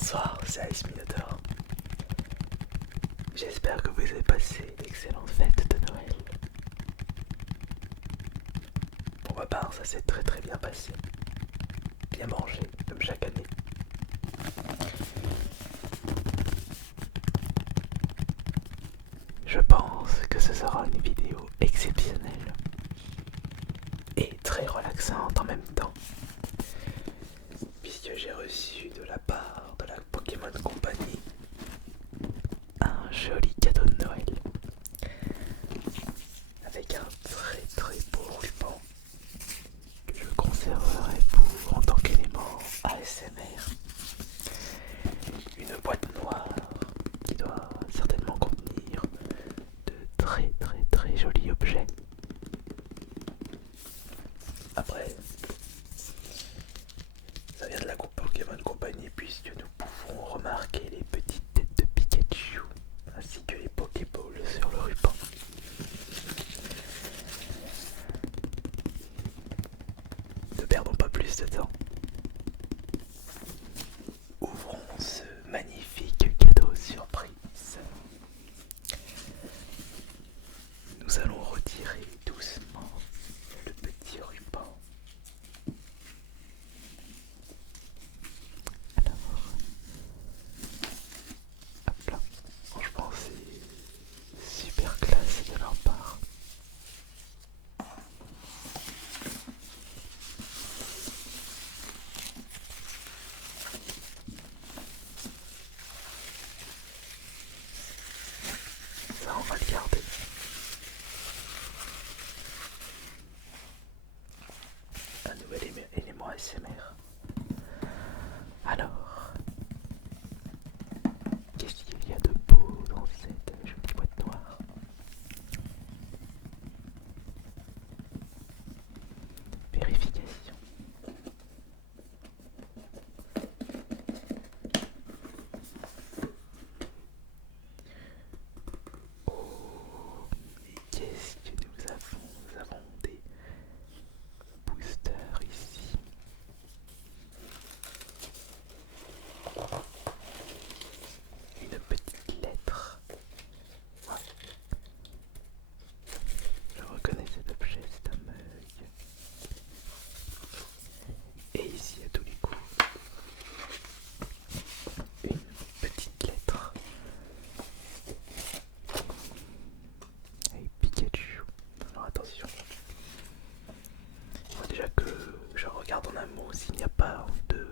Bonsoir, c'est Ice Minotaur. J'espère que vous avez passé d'excellentes fêtes de Noël. Pour ma part, ça s'est très très bien passé. Bien mangé, comme chaque année. Je pense que ce sera une vidéo exceptionnelle et très relaxante en même temps, puisque j'ai reçu de la part de la Pokémon Company un joli cadeau de Noël avec un très très beau ruban que je conserverai pour en tant qu'élément ASMR. Une boîte noire qui doit certainement contenir de très très très jolis objets. Après, ça vient de la Pokémon Company puisque nous pouvons remarquer les petites têtes de Pikachu ainsi que les Pokéballs sur le ruban. Ne perdons pas plus de temps. Ouvrons ce magnifique cadeau surprise. Nous allons retirer doucement le petit ruban. Alors, hop là. Franchement, c'est super classe de leur part. Ça, on va le garder. Un nouvel élément ASMR. Alors, qu'est-ce qu'il y a de beau dans cette jolie boîte noire? Vérification. Oh, mais qu'est-ce que nous avons? Nous avons des boosters ici. Une petite lettre. Ouais. Je reconnais cet objet, c'est un mug. Et ici, à tous les coups, une petite lettre. Avec Pikachu. Alors attention. Il faut déjà que je regarde en amont s'il n'y a pas de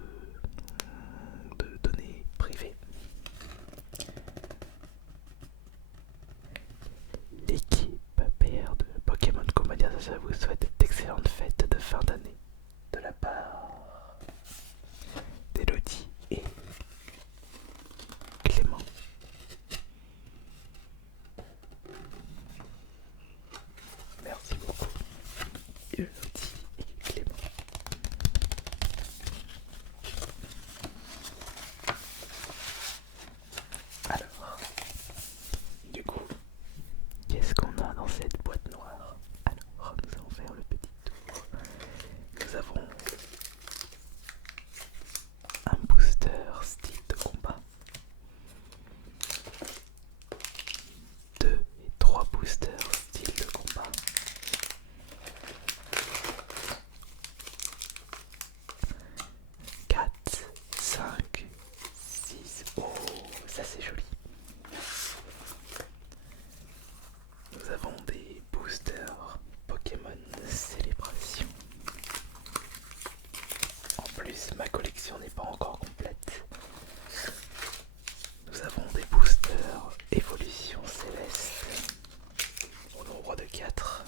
données privées. L'équipe PR de Pokémon Company, ça vous souhaite d'excellentes fêtes de fin d'année de la part d'Elodie et Clément. Merci beaucoup, Elodie et Clément. Alors, du coup, qu'est-ce qu'on a dans cette boîte noire? Alors, nous allons faire le petit tour. Nous avons un booster style de combat, 2 et 3 boosters style de combat, 4, 5, 6. Oh, ça c'est joli. Nous avons des boosters Pokémon Célébration. En plus, ma collection n'est pas encore complète. Nous avons des boosters Évolution Céleste au nombre de 4.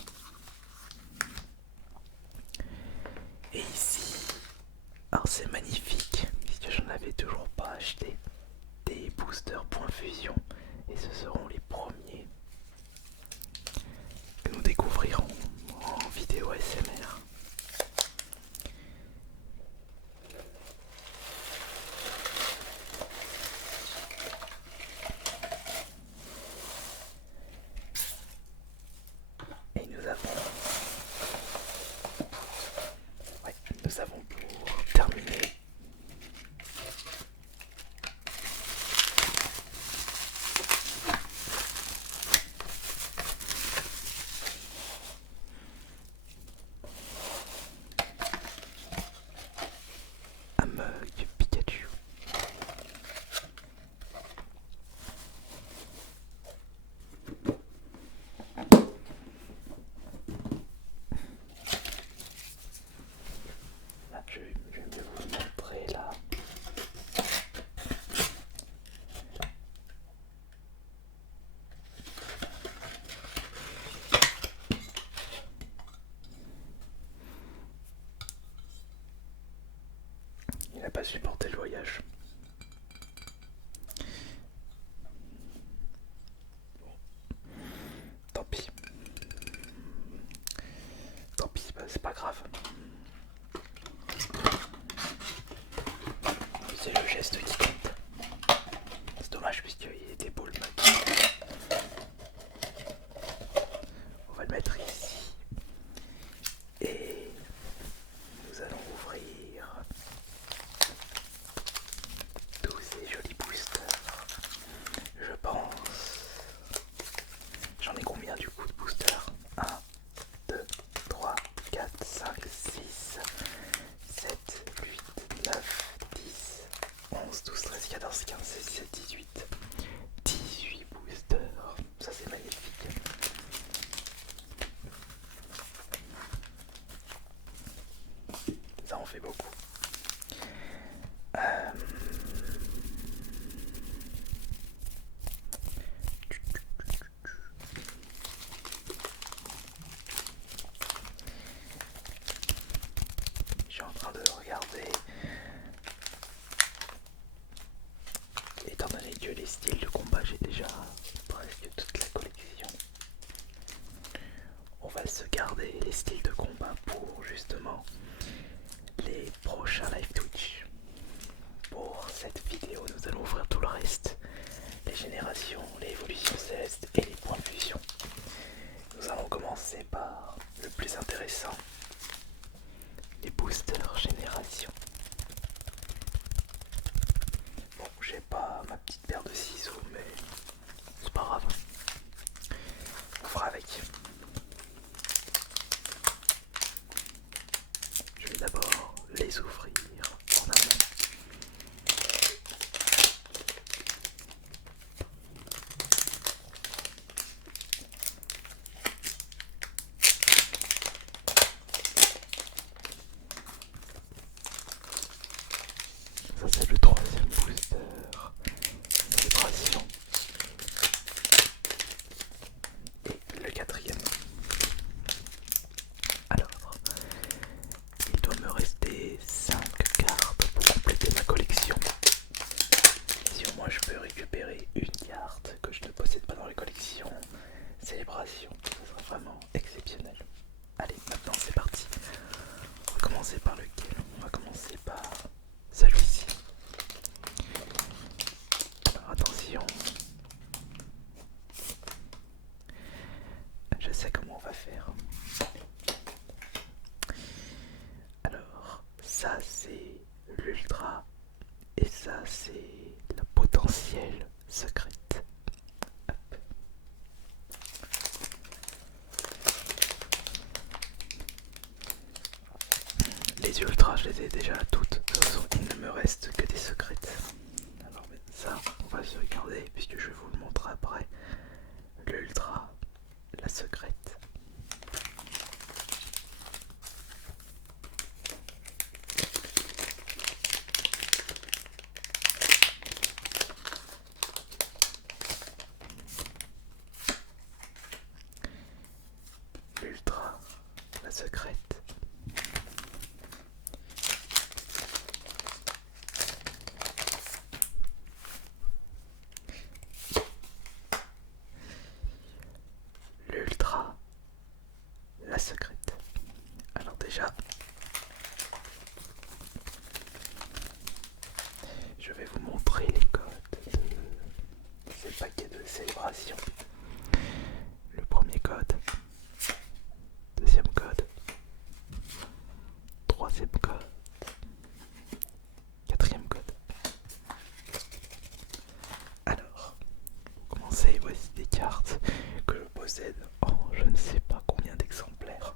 Et ici, alors c'est magnifique puisque je n'avais toujours pas acheté des boosters Point Fusion et ce seront les premiers que nous découvrirons en vidéo ASMR. Et nous avons pour terminer n'a pas supporté le voyage. Tant pis. Tant pis, c'est pas grave. C'est le geste qui compte. C'est dommage puisqu'il était beau le mug. On va le mettre ici. Et nous allons ouvrir tous ces jolis boosters. Je pense. J'en ai combien du coup de boosters? 1, 2, 3, 4, 5, 6, 7, 8, 9, 10, 11, 12, 13, 14, 15, 16, 17, 18. 18 boosters. Ça c'est magnifique. Ça en fait beaucoup. Je suis en train de regarder. Étant donné que les styles de combat, j'ai déjà presque toute la collection. On va se garder les styles de combat pour justement les prochains live Twitch. Pour cette vidéo, nous allons ouvrir tout le reste. Les générations, les évolutions célestes et les points de fusion. Nous allons commencer par le plus intéressant. Les boosters génération. Bon, j'ai pas ma petite paire de ciseaux, mais c'est pas grave. On fera avec. Je vais d'abord les ouvrir en amont. Ça c'est le troisième booster. Vibration. Et le quatrième. Alors, il doit me rester 5 cartes pour compléter ma collection. Si au moins je peux récupérer une carte que je ne possède pas dans les collections, célébration, ça sera vraiment exceptionnel. Allez, maintenant c'est parti. On va commencer par lequel? On va commencer par celui-ci. Alors attention. Je sais comment on va faire. Alors, ça c'est l'ultra et ça c'est la potentielle secrète. Hop. Les ultras, je les ai déjà toutes. De toute façon, il ne me reste que des secrètes. Alors, ça, on va se regarder puisque je vais vous le montrer après. L'ultra, la secrète. L'ultra, la secrète. L'ultra, la secrète. Alors déjà, je vais vous montrer les codes de ces paquets de célébration. Le premier code, deuxième code, troisième code, quatrième code. Alors, pour commencer, voici des cartes que je possède en je ne sais pas combien d'exemplaires.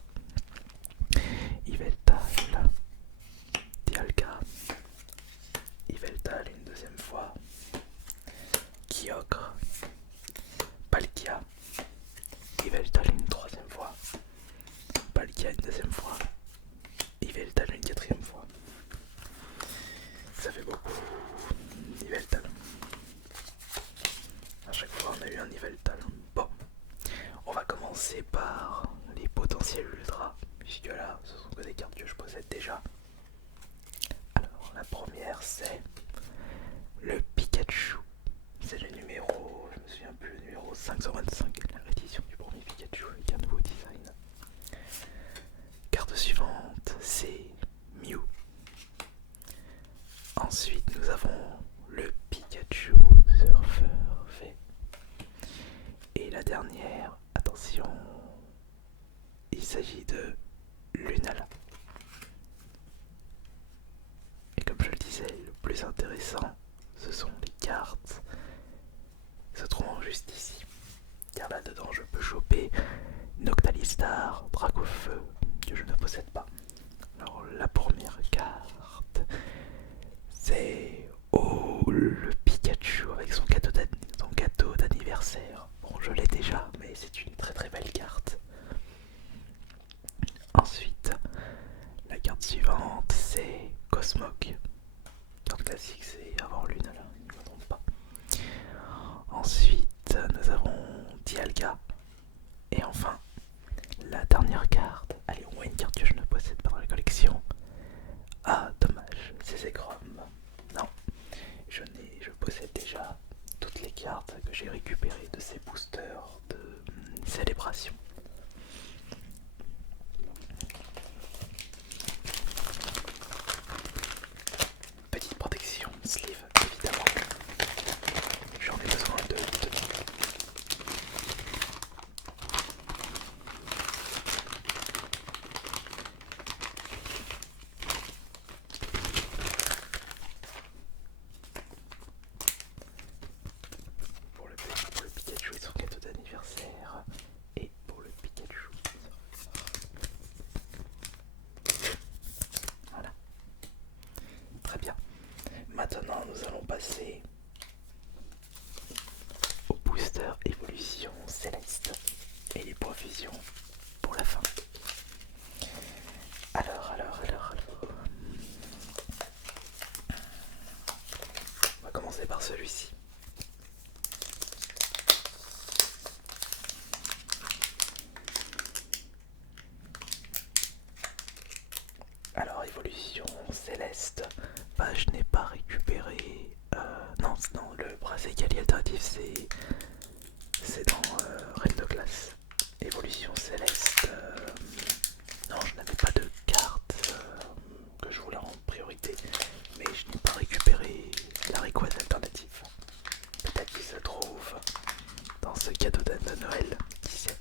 Yveltal, Dialga, Yveltal une deuxième fois, Kyogre, Palkia, Yveltal une troisième fois, Palkia une deuxième fois, Yveltal une quatrième fois. Ça fait beaucoup. Yveltal. À chaque fois on a eu un Yveltal. Bon, on va commencer par les potentiels ultra, puisque là ce sont que des cartes que je possède déjà. Alors la la première c'est le Pikachu. C'est le numéro, je me souviens plus, le numéro 525, la réédition du premier Pikachu avec un nouveau design. Carte suivante, c'est Mew. Ensuite, nous avons le Pikachu Surfer V. Et la dernière, attention, il s'agit de Lunala. Et comme je le disais, le plus intéressant, ce sont les cartes se trouvant juste ici. Car là-dedans, je peux choper Noctalistar, Dracofeu, que je ne possède pas. Alors, la première carte, c'est le Pikachu avec son gâteau d'anniversaire. Bon, je l'ai déjà, mais c'est une très très belle carte. Ensuite, la carte suivante, c'est Cosmog. Carte classique, c'est avoir Lune là, je ne me trompe pas. Ensuite, nous avons Dialga. Et enfin, la dernière carte. Allez, on voit une carte que je ne possède pas dans la collection. Ah, dommage, c'est Zekrom. Non, je possède déjà toutes les cartes que j'ai récupérées de ces boosters de célébration. Petite protection, sleeve, évidemment. J'en ai besoin de deux. Pour le Pikachu et son gâteau d'anniversaire. Et pour le Pikachu. Voilà. Très bien. Maintenant, nous allons passer au booster évolution céleste et les points fusion pour la fin. Alors. On va commencer par celui-ci. Alors, évolution céleste, bah je n'ai pas récupéré. Non, le Brazigali alternatif c'est dans Reine de glace. Évolution céleste, non, je n'avais pas de carte que je voulais en priorité, mais je n'ai pas récupéré la Rayquaza alternative. Peut-être qu'il se trouve dans ce cadeau de Noël, qui sait.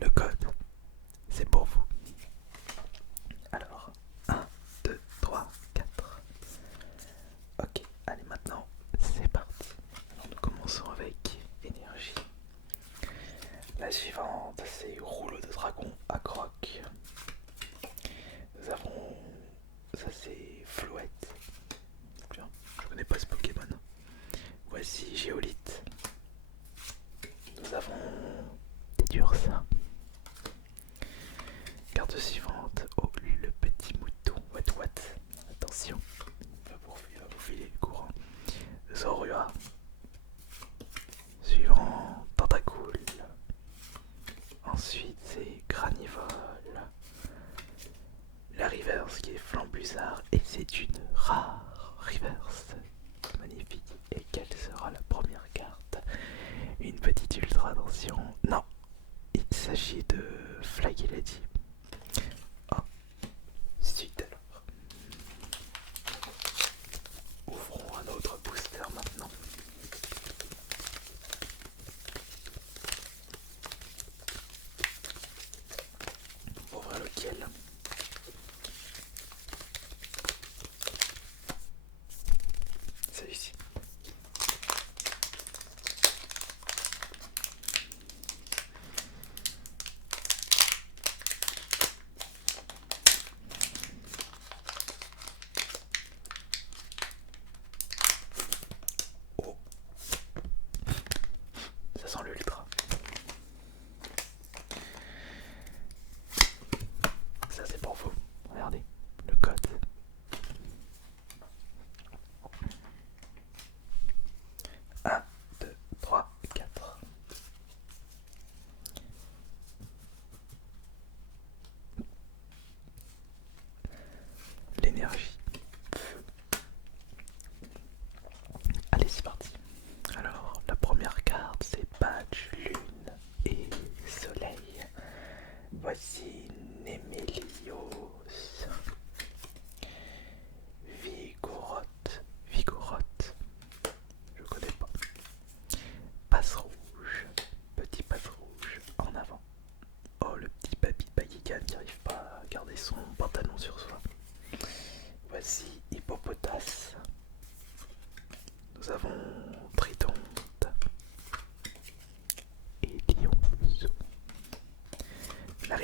Le code, c'est pour vous. Alors, 1, 2, 3, 4. Ok, allez maintenant, c'est parti. Alors, nous commençons avec énergie. La suivante, c'est rouleau de dragon à croc. Nous avons, ça c'est Flouette. Bien, je connais pas ce Pokémon. Voici Géolite. Nous avons des Dursa. Carte suivante, oh le petit mouton, what. Attention, il va vous filer le courant. Zorua. Suivant, Tentacool.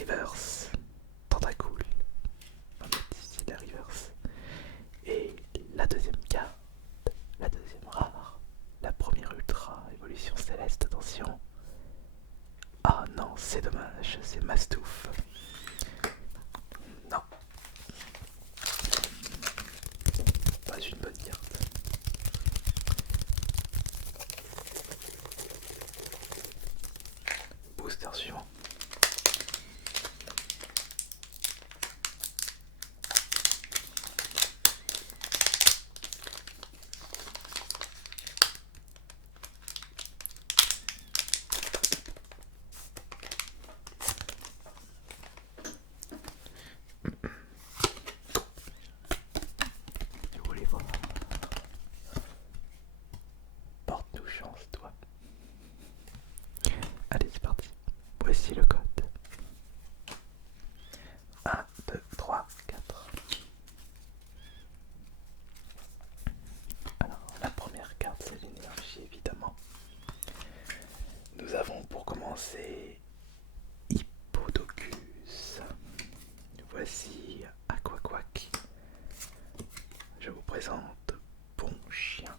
reverse tentacool. On va mettre ici la reverse. Et la deuxième carte, la deuxième rare, la première ultra, évolution céleste, attention. Ah non, c'est dommage, c'est Mastouf. Non, pas une bonne carte. Booster suivant. Tu voulais voir? Porte-nous chance, toi. Allez, c'est parti. Voici le code. 1, 2, 3, 4. Alors, la première carte, c'est l'énergie, évidemment. Nous avons pour commencer Hippodocus. Voici Aquaquack. Je vous présente Bon Chien.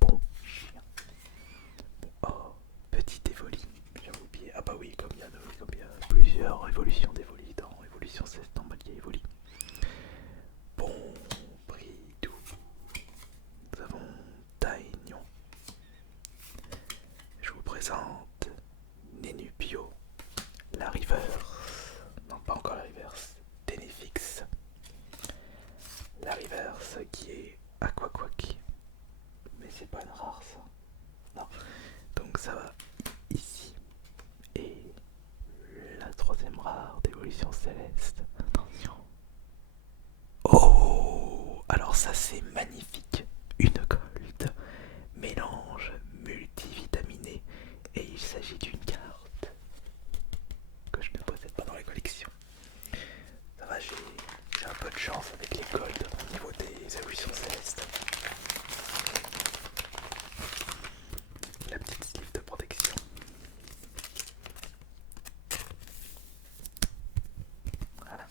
Bon Chien. Oh, petit Évoli. J'ai oublié. Ah bah oui, comme il y a plusieurs évolutions d'Evoli dans Évolution 16 dans Balia Evoli. Bon Bridou. Nous avons Taignon. Je vous présente Nénupio. La reverse. Non, pas encore la reverse. Ténéfix. La reverse qui est Aquaquack. Mais c'est pas une rare ça. Non. Donc ça va ici. Et la troisième rare d'évolution céleste. Attention. Oh, alors ça c'est magnifique. Une gold. Mélange multivitaminé. Et il s'agit d'une carte que je ne possède pas dans la collection. Ça va, j'ai un peu de chance avec les golds au niveau des évolutions célestes. La petite sleeve de protection. Voilà.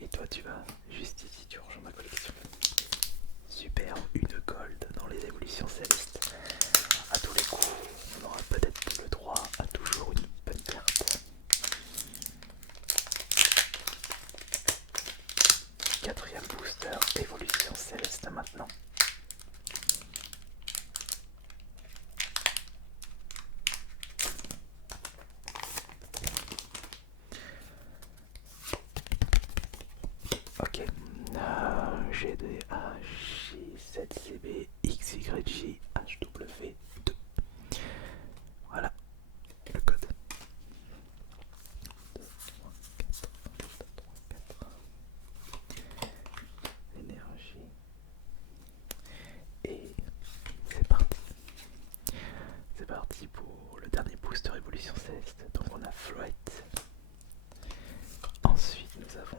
Et toi tu vas juste ici, tu rejoins ma collection. Super, une gold dans les évolutions célestes. À tous les coups, on aura peut-être le droit à toujours une bonne carte. Quatrième booster, évolution céleste maintenant. Ok, GDH, J7CB, XYJ, HW2. Voilà le code. 2, 3, 4, 3, 4. L'énergie. Et c'est parti. C'est parti pour le dernier booster évolution céleste. Donc on a Floette. Ensuite nous avons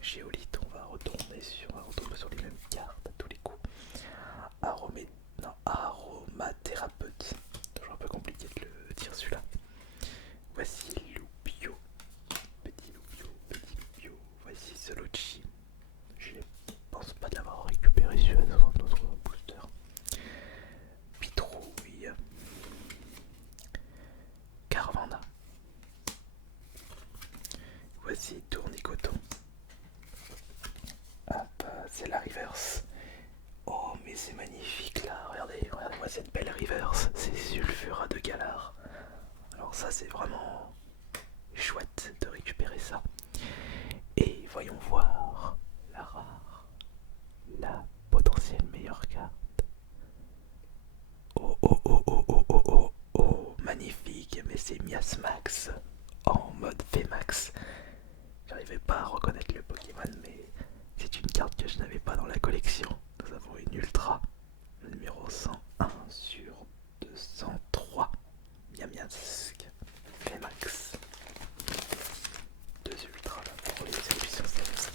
Géolite, on va retomber sur les mêmes cartes à tous les coups. Aromathérapeute. Toujours un peu compliqué de le dire celui-là. Voici Loupio. Petit Loupio. Voici Solochi. Je ne pense pas de l'avoir récupéré sur notre booster. Pitrouille. Caravana. Voici Tournicoton. Hop, c'est la reverse. Oh mais c'est magnifique là, regardez-moi cette belle reverse, c'est Sulfura de Galar. Alors ça c'est vraiment chouette de récupérer ça. Et voyons voir la rare, la potentielle meilleure carte. Oh, magnifique, mais c'est Miasmax en mode VMAX. J'arrivais pas à reconnaître le Pokémon, mais c'est une carte que je n'avais pas dans la collection. Nous avons une Ultra, le numéro 101 sur 203. Miamiask, VMAX. Deux Ultras là pour les évolutions célestes.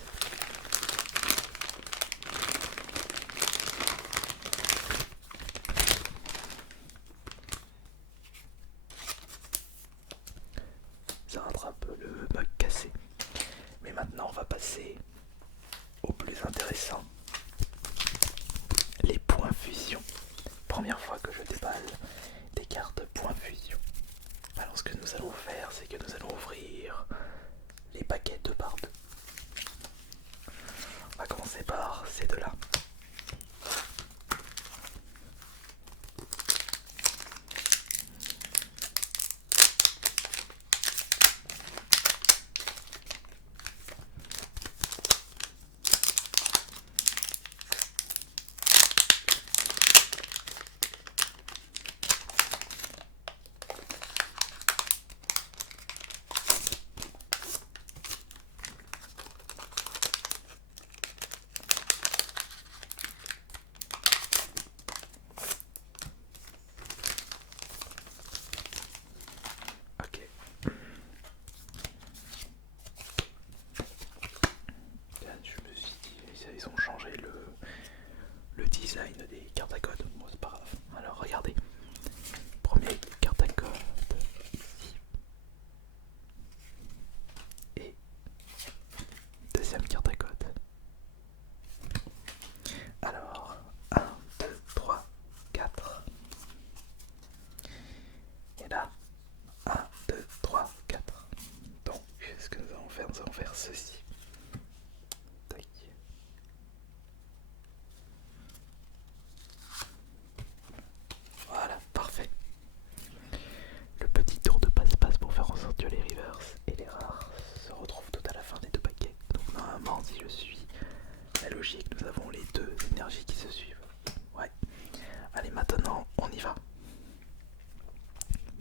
design des cartes à code. Bon, c'est pas grave. Alors regardez. Première carte à code ici. Et deuxième carte à code. Alors, 1, 2, 3, 4. Et là, 1, 2, 3, 4. Donc, ce que nous allons faire, ceci. Tac. Voilà, parfait. Le petit tour de passe-passe pour faire en sorte que les reverse et les rares se retrouvent tout à la fin des deux paquets. Donc normalement, si je suis la logique, nous avons les deux énergies qui se suivent. Ouais. Allez, maintenant, on y va.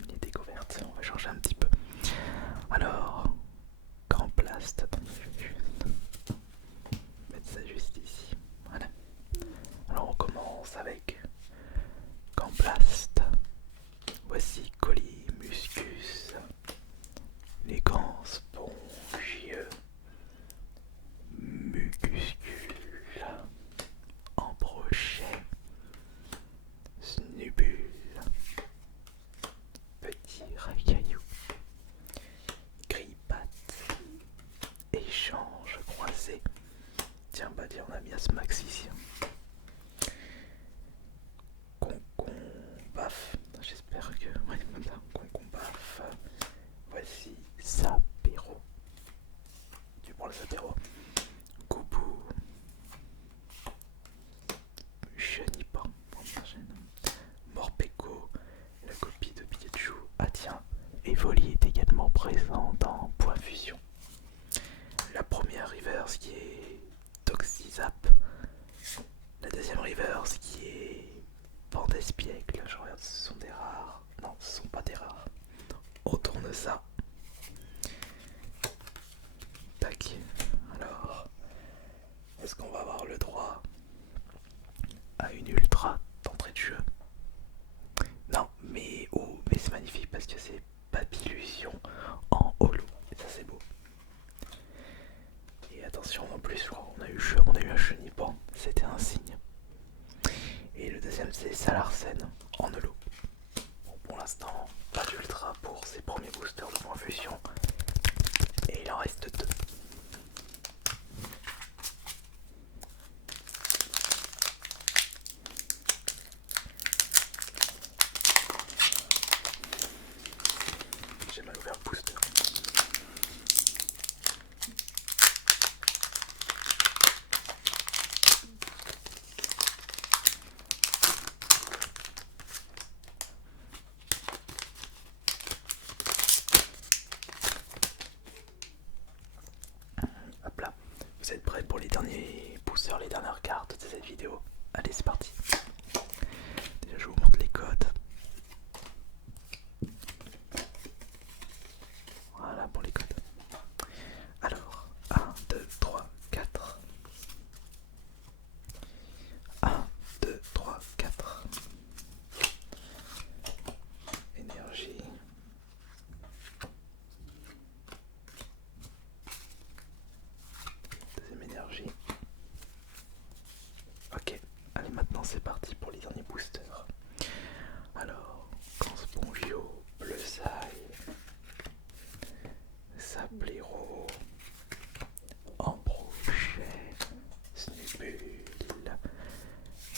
Les découvertes, on va changer un petit peu. Alors, Grand Blast, je vais mettre ça juste ici. Voilà. Alors on commence avec Grand Blast. Voici Colis Muscus, les grands spongieux, Mucuscule, Embrochet, Snubule, Petit Racaillou, Grippatte, Échange croisé. Tiens, bah tiens, on a mis Asmax ici. Concombaf, j'espère que... Ouais, comme ça, Concombaf. Voici Sapéro. Tu prends le Sapéro. Goubou. Chenipan. Morpeko. La copie de Pikachu. Ah tiens, Evoli est également présent dans Point Fusion. La première reverse qui est Toxizap. La deuxième reverse qui est Pandespiègle. Je regarde, ce sont des rares. Non, ce sont pas des rares. On tourne ça. Tac. Alors, est-ce qu'on va avoir le droit à une ultra d'entrée de jeu? Non, mais oh, mais c'est magnifique parce que c'est Papillusion en holo. Et ça c'est beau. Et attention en plus, je crois qu'on a eu un Chenipan, c'était un signe. Et le deuxième c'est Salarsen en holo. Bon, pour l'instant, pas d'ultra pour ces premiers boosters de Point Fusion. Et il en reste 2. J'ai mal ouvert le booster. Hop là, vous êtes prêts pour les derniers boosters, les dernières cartes de cette vidéo? Allez, c'est parti. Déjà, je vous montre les codes. Voilà pour les codes. Alors, 1, 2, 3, 4. 1, 2, 3, 4. Énergie. Deuxième énergie. Ok, allez maintenant c'est parti pour les derniers boosters. Alors, Conspongio, Bleusaille, Sablero, Embrochet, Snubule,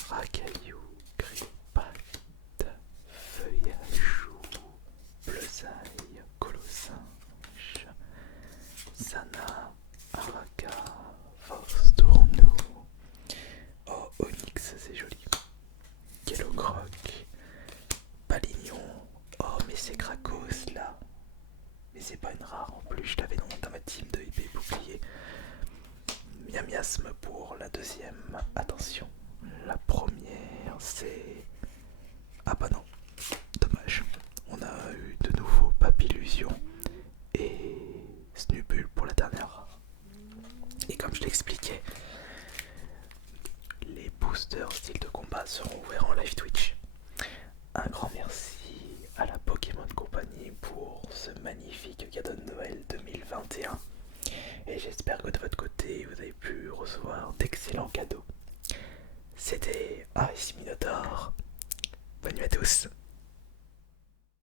Racaillou, Grippatte, Feuille à Chou, Bleusaille, Colossinge, Sana, Araka, Force Tourneau. Oh, Onyx, c'est joli. Kellogroc, Palignon. Oh, mais c'est Krakos là. Mais c'est pas une rare en plus, je l'avais dans ma team de épée bouclier. Miasme pour la deuxième. Attention, la première c'est... Ah bah non, dommage. On a eu de nouveau Papillusion et Snubule pour la dernière. Et comme je l'expliquais, les boosters style de combat seront ouverts en live Twitch. Un grand merci à la Pokémon Company pour ce magnifique cadeau de Noël 2021. Et j'espère que de votre